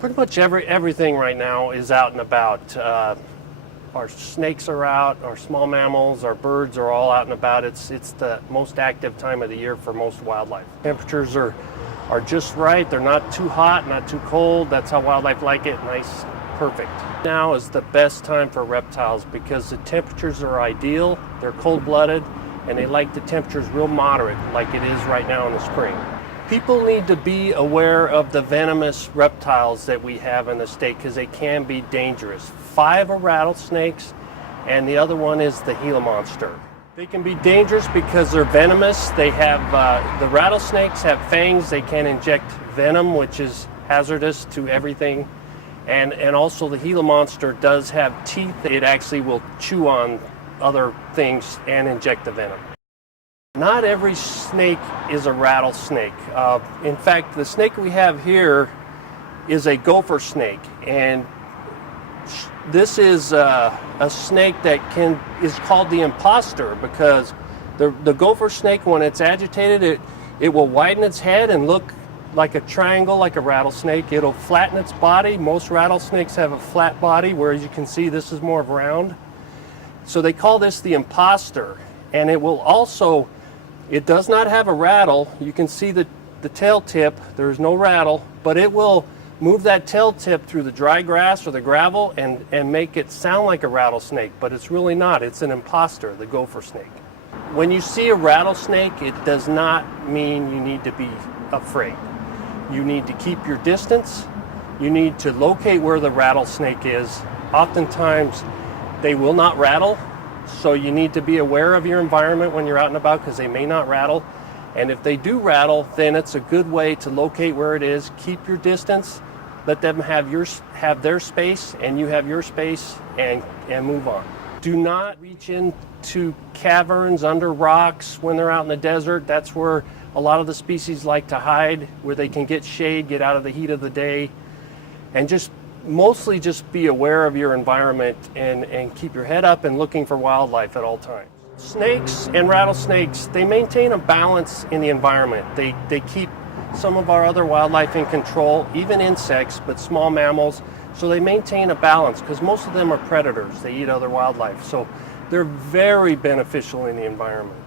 Pretty much everything right now is out and about. Our snakes are out, our small mammals, our birds are all out and about. It's the most active time of the year for most wildlife. Temperatures are just right. They're not too hot, not too cold. That's how wildlife like it. Nice, perfect. Now is the best time for reptiles because the temperatures are ideal. They're cold-blooded, and they like the temperatures real moderate, like it is right now in the spring. People need to be aware of the venomous reptiles that we have in the state because they can be dangerous. 5 are rattlesnakes, and the other one is the Gila monster. They can be dangerous because they're venomous. They have the rattlesnakes have fangs. They can inject venom, which is hazardous to everything. And also the Gila monster does have teeth. It actually will chew on other things and inject the venom. Not every snake is a rattlesnake. In fact, the snake we have here is a gopher snake, and this is a snake that is called the imposter because the gopher snake, when it's agitated, it will widen its head and look like a triangle, like a rattlesnake. It'll flatten its body. Most rattlesnakes have a flat body, whereas you can see this is more of round. So they call this the imposter, and it will also. It does not have a rattle. You can see the tail tip. There's no rattle, but it will move that tail tip through the dry grass or the gravel and make it sound like a rattlesnake, but it's really not. It's an imposter, the gopher snake. When you see a rattlesnake, it does not mean you need to be afraid. You need to keep your distance. You need to locate where the rattlesnake is. Oftentimes, they will not rattle. So you need to be aware of your environment when you're out and about because they may not rattle. And if they do rattle, then it's a good way to locate where it is. Keep your distance. Let them have their space and you have your space and move on. Do not reach into caverns under rocks when they're out in the desert. That's where a lot of the species like to hide, where they can get shade, get out of the heat of the day, and mostly just be aware of your environment and keep your head up and looking for wildlife at all times. Snakes and rattlesnakes, they maintain a balance in the environment. They keep some of our other wildlife in control, even insects, but small mammals. So they maintain a balance because most of them are predators. They eat other wildlife. So they're very beneficial in the environment.